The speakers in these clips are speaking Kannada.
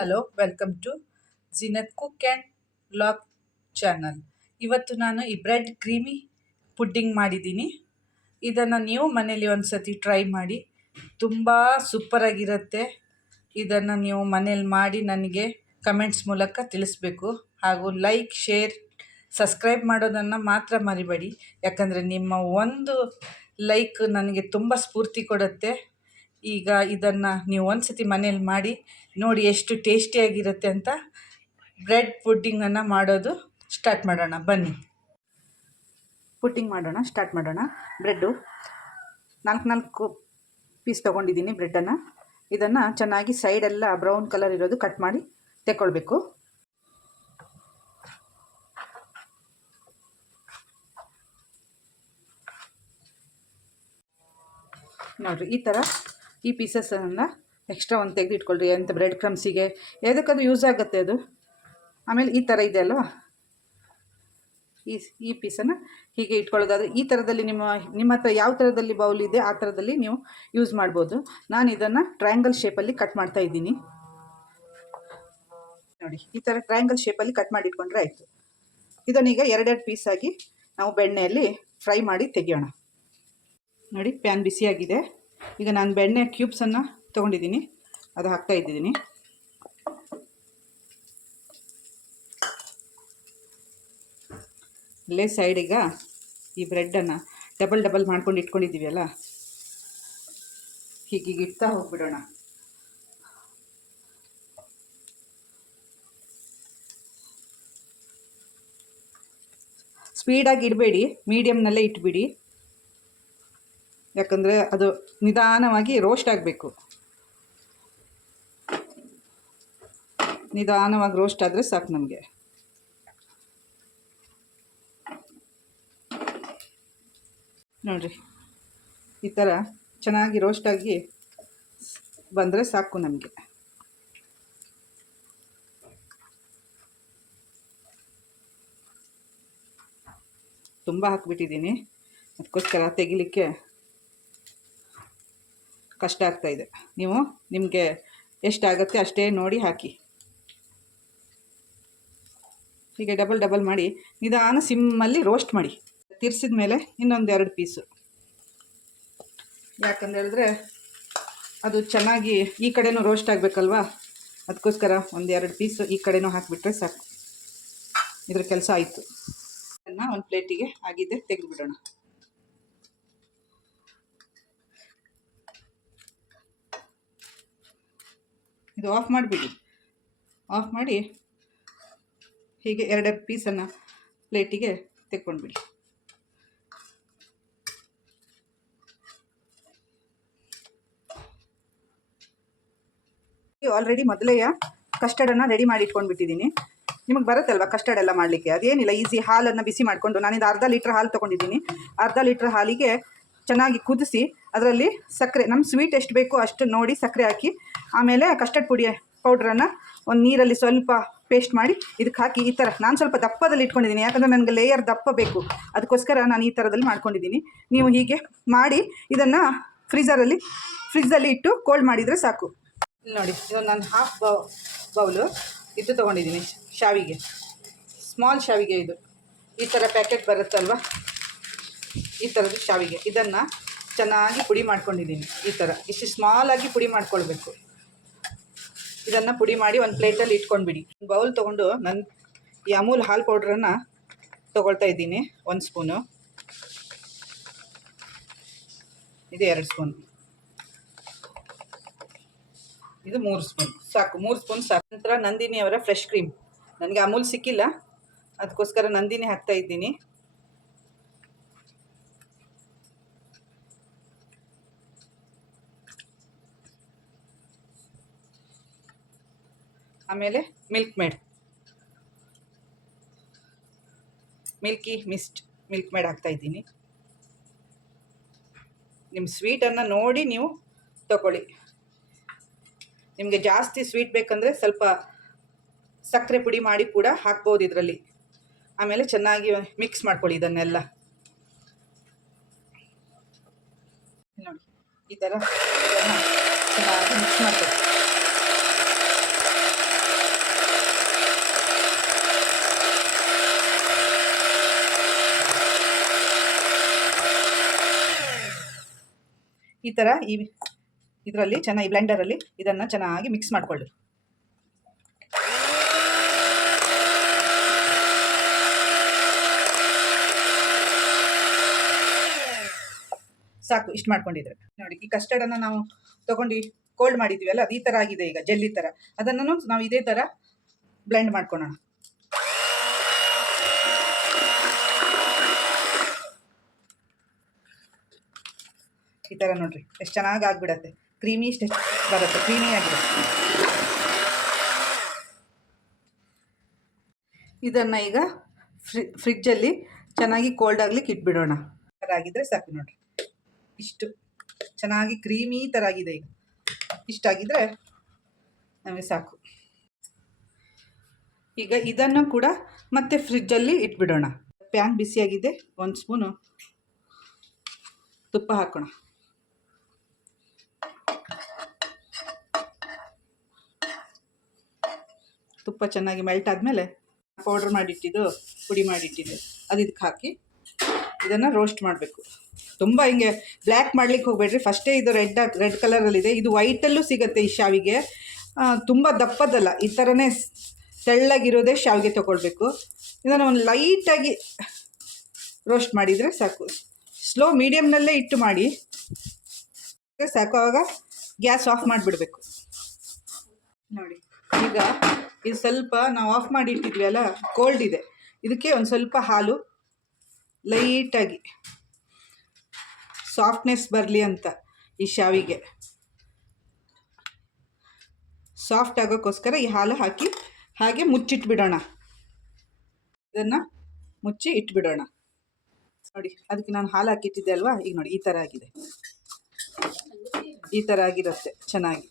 Hello, welcome to Zeenat cook and vlog channel. ಇವತ್ತು ನಾನು ಈ ಬ್ರೆಡ್ ಕ್ರೀಮಿ ಪುಡ್ಡಿಂಗ್ ಮಾಡಿದ್ದೀನಿ. ಇದನ್ನು ನೀವು ಮನೇಲಿ ಒಂದು ಸತಿ ಟ್ರೈ ಮಾಡಿ, ತುಂಬ ಸೂಪರಾಗಿರುತ್ತೆ. ಇದನ್ನು ನೀವು ಮನೇಲಿ ಮಾಡಿ ನನಗೆ ಕಮೆಂಟ್ಸ್ ಮೂಲಕ ತಿಳಿಸ್ಬೇಕು. ಹಾಗೂ ಲೈಕ್, ಶೇರ್, ಸಬ್ಸ್ಕ್ರೈಬ್ ಮಾಡೋದನ್ನು ಮಾತ್ರ ಮರಿಬೇಡಿ. ಯಾಕಂದರೆ ನಿಮ್ಮ ಒಂದು ಲೈಕ್ ನನಗೆ ತುಂಬ ಸ್ಫೂರ್ತಿ ಕೊಡುತ್ತೆ. ಈಗ ಇದನ್ನು ನೀವು ಒಂದು ಸತಿ ಮನೇಲಿ ಮಾಡಿ ನೋಡಿ ಎಷ್ಟು ಟೇಸ್ಟಿಯಾಗಿರುತ್ತೆ ಅಂತ. ಬ್ರೆಡ್ ಪುಡ್ಡಿಂಗನ್ನು ಮಾಡೋದು ಸ್ಟಾರ್ಟ್ ಮಾಡೋಣ ಬನ್ನಿ. ಪುಡ್ಡಿಂಗ್ ಮಾಡೋಣ, ಸ್ಟಾರ್ಟ್ ಮಾಡೋಣ. ಬ್ರೆಡ್ಡು 4 ಪೀಸ್ ತೊಗೊಂಡಿದ್ದೀನಿ ಬ್ರೆಡ್ಡನ್ನು. ಇದನ್ನು ಚೆನ್ನಾಗಿ ಸೈಡೆಲ್ಲ ಬ್ರೌನ್ ಕಲರ್ ಇರೋದು ಕಟ್ ಮಾಡಿ ತೆಕ್ಕೊಳ್ಬೇಕು. ನೋಡಿರಿ, ಈ ಪೀಸಸನ್ನು ಎಕ್ಸ್ಟ್ರಾ ಒಂದು ತೆಗೆದು ಇಟ್ಕೊಳ್ರಿ. ಅಂತ ಬ್ರೆಡ್ ಕ್ರಮ್ಸಿಗೆ ಯಾವುದಕ್ಕದು ಯೂಸ್ ಆಗುತ್ತೆ ಅದು. ಆಮೇಲೆ ಈ ಥರ ಇದೆ ಅಲ್ವಾ, ಈ ಪೀಸನ್ನು ಹೀಗೆ ಇಟ್ಕೊಳ್ಳೋದಾದರೆ ಈ ಥರದಲ್ಲಿ ನಿಮ್ಮ ಹತ್ರ ಯಾವ ಥರದಲ್ಲಿ ಬೌಲ್ ಇದೆ ಆ ಥರದಲ್ಲಿ ನೀವು ಯೂಸ್ ಮಾಡ್ಬೋದು. ನಾನು ಇದನ್ನು ಟ್ರಯಾಂಗಲ್ ಶೇಪಲ್ಲಿ ಕಟ್ ಮಾಡ್ತಾ ಇದ್ದೀನಿ. ನೋಡಿ, ಈ ಥರ ಟ್ರಯಾಂಗಲ್ ಶೇಪಲ್ಲಿ ಕಟ್ ಮಾಡಿ ಇಟ್ಕೊಂಡ್ರೆ ಆಯಿತು. ಇದನ್ನೀಗ 2 ಪೀಸಾಗಿ ನಾವು ಬೆಣ್ಣೆಯಲ್ಲಿ ಫ್ರೈ ಮಾಡಿ ತೆಗೆಯೋಣ. ನೋಡಿ, ಪ್ಯಾನ್ ಬಿಸಿಯಾಗಿದೆ. ಈಗ ನಾನು ಬೆಣ್ಣೆ ಕ್ಯೂಬ್ಸನ್ನು ತೊಗೊಂಡಿದ್ದೀನಿ, ಅದು ಹಾಕ್ತಾ ಇದ್ದೀನಿ. ಇಲ್ಲೇ ಸೈಡಿಗ ಈ ಬ್ರೆಡ್ಡನ್ನು ಡಬಲ್ ಮಾಡ್ಕೊಂಡು ಇಟ್ಕೊಂಡಿದ್ದೀವಲ್ಲ, ಹೀಗೀಗ ಇಡ್ತಾ ಹೋಗ್ಬಿಡೋಣ. ಸ್ಪೀಡಾಗಿ ಇಡಬೇಡಿ, ಮೀಡಿಯಮ್ನಲ್ಲೇ ಇಟ್ಬಿಡಿ. ಯಾಕಂದರೆ ಅದು ನಿಧಾನವಾಗಿ ರೋಸ್ಟ್ ಆಗಬೇಕು. ನಿಧಾನವಾಗಿ ರೋಸ್ಟ್ ಆದರೆ ಸಾಕು ನಮಗೆ. ನೋಡಿರಿ, ಈ ಥರ ಚೆನ್ನಾಗಿ ರೋಸ್ಟಾಗಿ ಬಂದರೆ ಸಾಕು ನಮಗೆ. ತುಂಬ ಹಾಕಿಬಿಟ್ಟಿದ್ದೀನಿ, ಅದಕ್ಕೋಸ್ಕರ ತೆಗಿಲಿಕ್ಕೆ ಕಷ್ಟ ಆಗ್ತಾಯಿದೆ. ನೀವು ನಿಮಗೆ ಎಷ್ಟಾಗುತ್ತೆ ಅಷ್ಟೇ ನೋಡಿ ಹಾಕಿ. ಹೀಗೆ ಡಬಲ್ ಮಾಡಿ ನಿಧಾನ ಸಿಮ್ಮಲ್ಲಿ ರೋಸ್ಟ್ ಮಾಡಿ. ತಿರ್ಸಿದ ಮೇಲೆ ಇನ್ನೊಂದು 2 ಪೀಸು, ಯಾಕಂತ ಹೇಳಿದ್ರೆ ಅದು ಚೆನ್ನಾಗಿ ಈ ಕಡೆನೂ ರೋಸ್ಟ್ ಆಗಬೇಕಲ್ವಾ, ಅದಕ್ಕೋಸ್ಕರ ಒಂದು 2 ಪೀಸು ಈ ಕಡೆನೂ ಹಾಕಿಬಿಟ್ರೆ ಸಾಕು. ಇದ್ರ ಕೆಲಸ ಆಯಿತು. ಅದನ್ನು ಒಂದು ಪ್ಲೇಟಿಗೆ ಆಗಿದೆ ತೆಗೆದುಬಿಡೋಣ. ಇದು ಆಫ್ ಮಾಡಿಬಿಡಿ. ಆಫ್ ಮಾಡಿ ಹೀಗೆ 2 ಪೀಸನ್ನು ಪ್ಲೇಟಿಗೆ ತೆಕ್ಕೊಂಡ್ಬಿಡಿ. ಆಲ್ರೆಡಿ ಮೊದಲೇ ಕಸ್ಟರ್ಡನ್ನು ರೆಡಿ ಮಾಡಿ ಇಟ್ಕೊಂಡ್ಬಿಟ್ಟಿದ್ದೀನಿ. ನಿಮಗೆ ಬರುತ್ತಲ್ವ ಕಸ್ಟರ್ಡ್ ಎಲ್ಲ ಮಾಡಲಿಕ್ಕೆ, ಅದೇನಿಲ್ಲ, ಈಸಿ. ಹಾಲನ್ನು ಬಿಸಿ ಮಾಡಿಕೊಂಡು, ನಾನಿದು 1/2 ಲೀಟ್ರ್ ಹಾಲು ತೊಗೊಂಡಿದ್ದೀನಿ. 1/2 ಲೀಟ್ರ್ ಹಾಲಿಗೆ ಚೆನ್ನಾಗಿ ಕುದಿಸಿ ಅದರಲ್ಲಿ ಸಕ್ಕರೆ, ನಮ್ಮ ಸ್ವೀಟ್ ಎಷ್ಟು ಬೇಕೋ ಅಷ್ಟು ನೋಡಿ ಸಕ್ಕರೆ ಹಾಕಿ, ಆಮೇಲೆ ಕಸ್ಟರ್ಡ್ ಪುಡಿ ಪೌಡ್ರನ್ನು ಒಂದು ನೀರಲ್ಲಿ ಸ್ವಲ್ಪ ಪೇಸ್ಟ್ ಮಾಡಿ ಇದಕ್ಕೆ ಹಾಕಿ ಈ ಥರ ನಾನು ಸ್ವಲ್ಪ ದಪ್ಪದಲ್ಲಿ ಇಟ್ಕೊಂಡಿದ್ದೀನಿ. ಯಾಕಂದರೆ ನನಗೆ ಲೇಯರ್ ದಪ್ಪ ಬೇಕು, ಅದಕ್ಕೋಸ್ಕರ ನಾನು ಈ ಥರದಲ್ಲಿ ಮಾಡ್ಕೊಂಡಿದ್ದೀನಿ. ನೀವು ಹೀಗೆ ಮಾಡಿ ಇದನ್ನು ಫ್ರಿಜ್ಜಲ್ಲಿ ಇಟ್ಟು ಕೋಲ್ಡ್ ಮಾಡಿದರೆ ಸಾಕು. ಇಲ್ಲಿ ನೋಡಿ, ಇದು ನಾನು ಹಾಫ್ ಬೌಲು ಇದು ತೊಗೊಂಡಿದ್ದೀನಿ ಶಾವಿಗೆ, ಸ್ಮಾಲ್ ಶಾವಿಗೆ. ಇದು ಈ ಥರ ಪ್ಯಾಕೆಟ್ ಬರುತ್ತಲ್ವ, ಈ ಥರದ್ದು ಶಾವಿಗೆ. ಇದನ್ನು ಚೆನ್ನಾಗಿ ಪುಡಿ ಮಾಡ್ಕೊಂಡಿದ್ದೀನಿ. ಈ ಥರ ಇಷ್ಟು ಸ್ಮಾಲಾಗಿ ಪುಡಿ ಮಾಡ್ಕೊಳ್ಬೇಕು. ಇದನ್ನು ಪುಡಿ ಮಾಡಿ ಒಂದು ಪ್ಲೇಟಲ್ಲಿ ಇಟ್ಕೊಂಡ್ಬಿಡಿ. ಬೌಲ್ ತೊಗೊಂಡು ನಾನು ಈ ಅಮೂಲ್ ಹಾಲು ಪೌಡ್ರನ್ನು ತೊಗೊಳ್ತಾ ಇದ್ದೀನಿ. 1 ಸ್ಪೂನು, ಇದು 2 ಸ್ಪೂನ್, ಇದು 3 ಸ್ಪೂನ್ ಸಾಕು. 3 ಸ್ಪೂನ್ ಸಾಕು. ನಂತರ ನಂದಿನಿ ಅವರ ಫ್ರೆಶ್ ಕ್ರೀಮ್, ನನಗೆ ಅಮೂಲ್ ಸಿಕ್ಕಿಲ್ಲ, ಅದಕ್ಕೋಸ್ಕರ ನಂದಿನಿ ಹಾಕ್ತಾ ಇದ್ದೀನಿ. ಆಮೇಲೆ ಮಿಲ್ಕ್ ಮೇಡ್ ಹಾಕ್ತಾ ಇದ್ದೀನಿ. ನಿಮ್ಮ ಸ್ವೀಟನ್ನು ನೋಡಿ ನೀವು ತಗೊಳ್ಳಿ. ನಿಮಗೆ ಜಾಸ್ತಿ ಸ್ವೀಟ್ ಬೇಕಂದರೆ ಸ್ವಲ್ಪ ಸಕ್ಕರೆ ಪುಡಿ ಮಾಡಿ ಕೂಡ ಹಾಕ್ಬೋದು ಇದರಲ್ಲಿ. ಆಮೇಲೆ ಚೆನ್ನಾಗಿ ಮಿಕ್ಸ್ ಮಾಡ್ಕೊಳ್ಳಿ ಇದನ್ನೆಲ್ಲ. ನೋಡಿ, ಈ ಥರ ಚೆನ್ನಾಗಿ ಮಿಕ್ಸ್ ಮಾಡ್ಕೊಳ್ಳಿ. ಈ ಥರ ಇದರಲ್ಲಿ ಚೆನ್ನಾಗಿ ಬ್ಲೆಂಡರಲ್ಲಿ ಇದನ್ನು ಚೆನ್ನಾಗಿ ಮಿಕ್ಸ್ ಮಾಡಿಕೊಳ್ಳಿ. ಸಾಕು, ಇಷ್ಟು ಮಾಡ್ಕೊಂಡಿದ್ರೆ ನೋಡಿ. ಈ ಕಸ್ಟರ್ಡನ್ನು ನಾವು ತೊಗೊಂಡು ಕೋಲ್ಡ್ ಮಾಡಿದ್ವಿ ಅದು ಈ ಥರ ಆಗಿದೆ ಈಗ, ಜೆಲ್ಲಿ ಥರ. ಅದನ್ನು ನಾವು ಇದೇ ಥರ ಬ್ಲೆಂಡ್ ಮಾಡ್ಕೊಳ್ಳೋಣ. ಈ ಥರ ನೋಡಿರಿ ಎಷ್ಟು ಚೆನ್ನಾಗಿ ಆಗಿಬಿಡತ್ತೆ, ಕ್ರೀಮಿ ಇಷ್ಟು ಬರುತ್ತೆ, ಕ್ರೀಮಿ ಆಗಿರುತ್ತೆ. ಇದನ್ನು ಈಗ ಫ್ರಿಡ್ಜಲ್ಲಿ ಚೆನ್ನಾಗಿ ಕೋಲ್ಡ್ ಆಗ್ಲಿಕ್ಕೆ ಇಟ್ಬಿಡೋಣ. ಥರ ಆಗಿದ್ರೆ ಸಾಕು ನೋಡಿರಿ, ಇಷ್ಟು ಚೆನ್ನಾಗಿ ಕ್ರೀಮಿ ಥರ ಆಗಿದೆ ಈಗ. ಇಷ್ಟಾಗಿದ್ದರೆ ನಮಗೆ ಸಾಕು. ಈಗ ಇದನ್ನು ಕೂಡ ಮತ್ತೆ ಫ್ರಿಡ್ಜಲ್ಲಿ ಇಟ್ಬಿಡೋಣ. ಪ್ಯಾನ್ ಬಿಸಿಯಾಗಿದೆ, 1 ಸ್ಪೂನು ತುಪ್ಪ ಹಾಕೋಣ. ತುಪ್ಪ ಚೆನ್ನಾಗಿ ಮೆಲ್ಟ್ ಆದಮೇಲೆ ಪೌಡ್ರ್ ಮಾಡಿಟ್ಟಿದ್ದು, ಪುಡಿ ಮಾಡಿಟ್ಟಿದ್ದು ಅದು ಇದಕ್ಕೆ ಹಾಕಿ ಇದನ್ನು ರೋಸ್ಟ್ ಮಾಡಬೇಕು. ತುಂಬ ಹಿಂಗೆ ಬ್ಲ್ಯಾಕ್ ಮಾಡ್ಲಿಕ್ಕೆ ಹೋಗಬೇಡ್ರಿ. ಫಸ್ಟೇ ಇದು ರೆಡ್ ಕಲರಲ್ಲಿದೆ, ಇದು ವೈಟಲ್ಲೂ ಸಿಗುತ್ತೆ ಈ ಶಾವಿಗೆ. ತುಂಬ ದಪ್ಪದಲ್ಲ, ಈ ಥರನೇ ತೆಳ್ಳಗಿರೋದೇ ಶಾವಿಗೆ ತೊಗೊಳ್ಬೇಕು. ಇದನ್ನು ಒಂದು ಲೈಟಾಗಿ ರೋಸ್ಟ್ ಮಾಡಿದರೆ ಸಾಕು. ಸ್ಲೋ ಮೀಡಿಯಮ್ನಲ್ಲೇ ಇಟ್ಟು ಮಾಡಿ ಸಾಕು. ಆವಾಗ ಗ್ಯಾಸ್ ಆಫ್ ಮಾಡಿಬಿಡ್ಬೇಕು. ನೋಡಿ ಈಗ ಇದು ಸ್ವಲ್ಪ ನಾವು ಆಫ್ ಮಾಡಿ ಇಟ್ಟಿದ್ವಿ ಅಲ್ಲ, ಕೋಲ್ಡ್ ಇದೆ. ಇದಕ್ಕೆ ಒಂದು ಸ್ವಲ್ಪ ಹಾಲು ಲೈಟಾಗಿ ಸಾಫ್ಟ್ನೆಸ್ ಬರಲಿ ಅಂತ ಈ ಶಾವಿಗೆ ಸಾಫ್ಟ್ ಆಗೋಕ್ಕೋಸ್ಕರ ಈ ಹಾಲು ಹಾಕಿ ಹಾಗೆ ಮುಚ್ಚಿಟ್ಬಿಡೋಣ. ಇದನ್ನು ಮುಚ್ಚಿ ಇಟ್ಬಿಡೋಣ. ನೋಡಿ ಅದಕ್ಕೆ ನಾನು ಹಾಲು ಹಾಕಿಟ್ಟಿದ್ದೆ ಅಲ್ವಾ, ಈಗ ನೋಡಿ ಈ ಥರ ಆಗಿದೆ. ಈ ಥರ ಆಗಿರುತ್ತೆ ಚೆನ್ನಾಗಿ.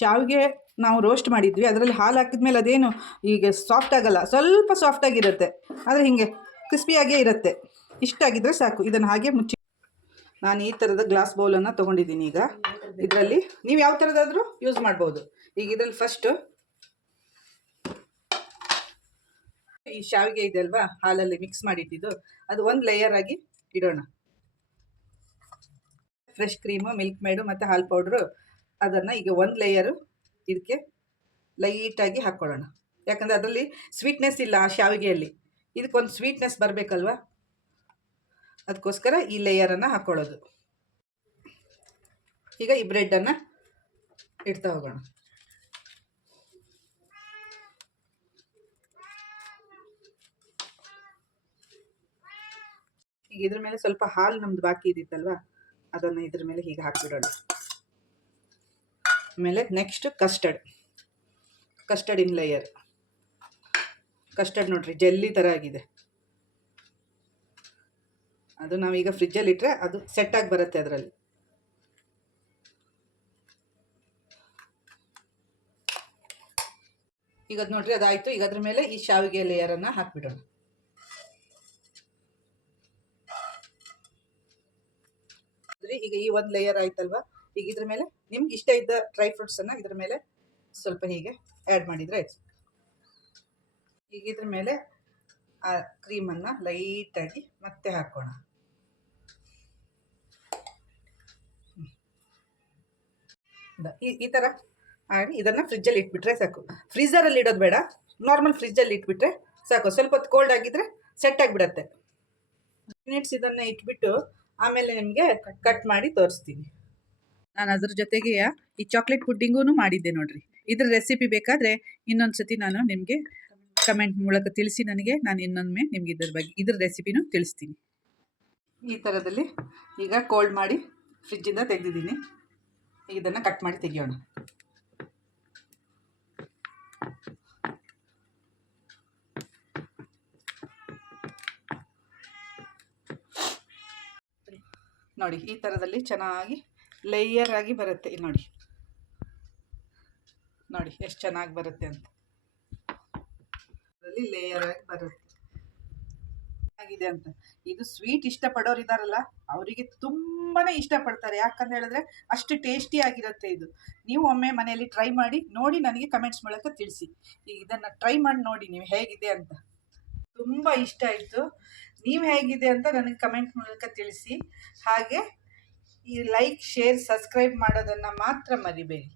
ಶಾವಿಗೆ ನಾವು ರೋಸ್ಟ್ ಮಾಡಿದ್ವಿ, ಅದರಲ್ಲಿ ಹಾಲು ಹಾಕಿದ್ಮೇಲೆ ಅದೇನು ಈಗ ಸಾಫ್ಟ್ ಆಗಲ್ಲ, ಸ್ವಲ್ಪ ಸಾಫ್ಟಾಗಿರುತ್ತೆ, ಆದರೆ ಹೀಗೆ ಕ್ರಿಸ್ಪಿಯಾಗೇ ಇರುತ್ತೆ. ಇಷ್ಟಾಗಿದ್ದರೆ ಸಾಕು. ಇದನ್ನು ಹಾಗೆ ಮುಚ್ಚಿ ನಾನು ಈ ಥರದ ಗ್ಲಾಸ್ ಬೌಲನ್ನು ತೊಗೊಂಡಿದ್ದೀನಿ. ಈಗ ಇದರಲ್ಲಿ ನೀವು ಯಾವ ಥರದಾದರೂ ಯೂಸ್ ಮಾಡ್ಬೋದು. ಈಗ ಇದರಲ್ಲಿ ಫಸ್ಟು ಈ ಶಾವಿಗೆ ಇದೆ ಅಲ್ವಾ, ಹಾಲಲ್ಲಿ ಮಿಕ್ಸ್ ಮಾಡಿಟ್ಟಿದ್ದು, ಅದು ಒಂದು ಲೇಯರ್ ಆಗಿ ಇಡೋಣ. ಫ್ರೆಶ್ ಕ್ರೀಮು, ಮಿಲ್ಕ್ ಮೇಡು ಮತ್ತು ಹಾಲು ಪೌಡ್ರು ಅದನ್ನು ಈಗ ಒಂದು ಲೇಯರು ಇದಕ್ಕೆ ಲೈಟಾಗಿ ಹಾಕ್ಕೊಳ್ಳೋಣ. ಯಾಕಂದರೆ ಅದರಲ್ಲಿ ಸ್ವೀಟ್ನೆಸ್ ಇಲ್ಲ ಆ ಶಾವಿಗೆಯಲ್ಲಿ, ಇದಕ್ಕೊಂದು ಸ್ವೀಟ್ನೆಸ್ ಬರಬೇಕಲ್ವ, ಅದಕ್ಕೋಸ್ಕರ ಈ ಲೇಯರನ್ನು ಹಾಕ್ಕೊಳ್ಳೋದು. ಈಗ ಈ ಬ್ರೆಡ್ಡನ್ನು ಇಡ್ತಾ ಹೋಗೋಣ. ಈಗ ಇದ್ರ ಮೇಲೆ ಸ್ವಲ್ಪ ಹಾಲು ನಮ್ದು ಬಾಕಿ ಇದ್ದಿತ್ತಲ್ವ, ಅದನ್ನು ಇದ್ರ ಮೇಲೆ ಹೀಗೆ ಹಾಕಿಬಿಡೋಣ. ಆಮೇಲೆ ನೆಕ್ಸ್ಟ್ ಕಸ್ಟರ್ಡ್ ಇನ್ ಲೇಯರ್. ಕಸ್ಟರ್ಡ್ ನೋಡ್ರಿ ಜೆಲ್ಲಿ ಥರ ಆಗಿದೆ. ಅದು ನಾವೀಗ ಫ್ರಿಜ್ಜಲ್ಲಿ ಇಟ್ಟರೆ ಅದು ಸೆಟ್ಟಾಗಿ ಬರುತ್ತೆ ಅದರಲ್ಲಿ. ಈಗ ಅದು ನೋಡ್ರಿ ಅದಾಯಿತು. ಈಗ ಅದ್ರ ಮೇಲೆ ಈ ಶಾವಿಗೆ ಲೇಯರನ್ನು ಹಾಕಿಬಿಡೋಣ. ಈಗ ಈ ಒಂದು ಲೇಯರ್ ಆಯ್ತಲ್ವಾ, ಈಗ ಇದ್ರ ಮೇಲೆ ನಿಮ್ಗೆ ಇಷ್ಟ ಇದ್ದ ಡ್ರೈ ಫ್ರೂಟ್ಸನ್ನು ಇದ್ರ ಮೇಲೆ ಸ್ವಲ್ಪ ಹೀಗೆ ಆ್ಯಡ್ ಮಾಡಿದರೆ ಆಯ್ತು. ಈಗ ಇದ್ರ ಮೇಲೆ ಆ ಕ್ರೀಮನ್ನು ಲೈಟಾಗಿ ಮತ್ತೆ ಹಾಕೋಣ. ಈ ಥರ ಆಗಿ ಇದನ್ನು ಫ್ರಿಜ್ಜಲ್ಲಿ ಇಟ್ಬಿಟ್ರೆ ಸಾಕು. ಫ್ರೀಝರಲ್ಲಿ ಇಡೋದು ಬೇಡ, ನಾರ್ಮಲ್ ಫ್ರಿಜ್ಜಲ್ಲಿ ಇಟ್ಬಿಟ್ರೆ ಸಾಕು. ಸ್ವಲ್ಪ ಹೊತ್ತು ಕೋಲ್ಡ್ ಆಗಿದ್ರೆ ಸೆಟ್ ಆಗಿಬಿಡತ್ತೆ. ಮಿನಿಟ್ಸ್ ಇದನ್ನು ಇಟ್ಬಿಟ್ಟು ಆಮೇಲೆ ನಿಮಗೆ ಕಟ್ ಮಾಡಿ ತೋರಿಸ್ತೀನಿ. ನಾನು ಅದ್ರ ಜೊತೆಗೆ ಈ ಚಾಕ್ಲೇಟ್ ಪುಡ್ಡಿಂಗೂ ಮಾಡಿದ್ದೆ ನೋಡಿರಿ. ಇದ್ರ ರೆಸಿಪಿ ಬೇಕಾದರೆ ಇನ್ನೊಂದು ಸತಿ ನಾನು ನಿಮಗೆ ಕಮೆಂಟ್ ಮೂಲಕ ತಿಳಿಸಿ, ನಾನು ಇನ್ನೊಮ್ಮೆ ನಿಮಗೆ ಇದ್ರ ರೆಸಿಪಿನೂ ತಿಳಿಸ್ತೀನಿ. ಈ ಥರದಲ್ಲಿ ಈಗ ಕೋಲ್ಡ್ ಮಾಡಿ ಫ್ರಿಜ್ಜಿಂದ ತೆಗೆದಿದ್ದೀನಿ. ಇದನ್ನು ಕಟ್ ಮಾಡಿ ತೆಗಿಯೋಣ. ನೋಡಿ ಈ ಥರದಲ್ಲಿ ಚೆನ್ನಾಗಿ ಲೇಯರ್ ಆಗಿ ಬರುತ್ತೆ. ಇಲ್ಲಿ ನೋಡಿ ಎಷ್ಟು ಚೆನ್ನಾಗಿ ಬರುತ್ತೆ ಅಂತ. ಅದರಲ್ಲಿ ಲೇಯರ್ ಆಗಿ ಬರುತ್ತೆ ಆಗಿದೆ ಅಂತ. ಇದು ಸ್ವೀಟ್ ಇಷ್ಟಪಡೋರು ಇದ್ದಾರಲ್ಲ, ಅವರಿಗೆ ತುಂಬಾ ಇಷ್ಟಪಡ್ತಾರೆ. ಯಾಕಂತ ಹೇಳಿದ್ರೆ ಅಷ್ಟು ಟೇಸ್ಟಿ ಆಗಿರುತ್ತೆ ಇದು. ನೀವು ಒಮ್ಮೆ ಮನೆಯಲ್ಲಿ ಟ್ರೈ ಮಾಡಿ ನೋಡಿ, ನನಗೆ ಕಮೆಂಟ್ಸ್ ಮೂಲಕ ತಿಳಿಸಿ. ಇದನ್ನು ಟ್ರೈ ಮಾಡಿ ನೋಡಿ ನೀವು ಹೇಗಿದೆ ಅಂತ. ತುಂಬ ಇಷ್ಟ ಆಯಿತು. ನೀವು ಹೇಗಿದೆ ಅಂತ ನನಗೆ ಕಮೆಂಟ್ ಮೂಲಕ ತಿಳಿಸಿ. ಹಾಗೆ ಈ ಲೈಕ್ ಶೇರ್ ಸಬ್ಸ್ಕ್ರೈಬ್ ಮಾಡೋದನ್ನು ಮಾತ್ರ ಮರಿಬೇಡಿ.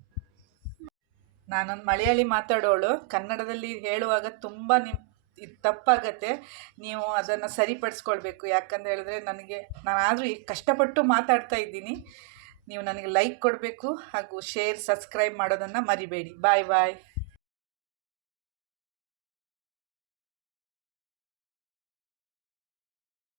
ನಾನೊಂದು ಮಲಯಾಳಿ ಮಾತಾಡೋಳು, ಕನ್ನಡದಲ್ಲಿ ಹೇಳುವಾಗ ತುಂಬ ಇದು ತಪ್ಪಾಗತ್ತೆ. ನೀವು ಅದನ್ನು ಸರಿಪಡಿಸ್ಕೊಳ್ಬೇಕು. ಯಾಕಂತ ಹೇಳಿದ್ರೆ ನಾನಾದರೂ ಕಷ್ಟಪಟ್ಟು ಮಾತಾಡ್ತಾ ಇದ್ದೀನಿ. ನೀವು ನನಗೆ ಲೈಕ್ ಕೊಡಬೇಕು ಹಾಗೂ ಶೇರ್ ಸಬ್ಸ್ಕ್ರೈಬ್ ಮಾಡೋದನ್ನು ಮರಿಬೇಡಿ. ಬಾಯ್ ಬಾಯ್.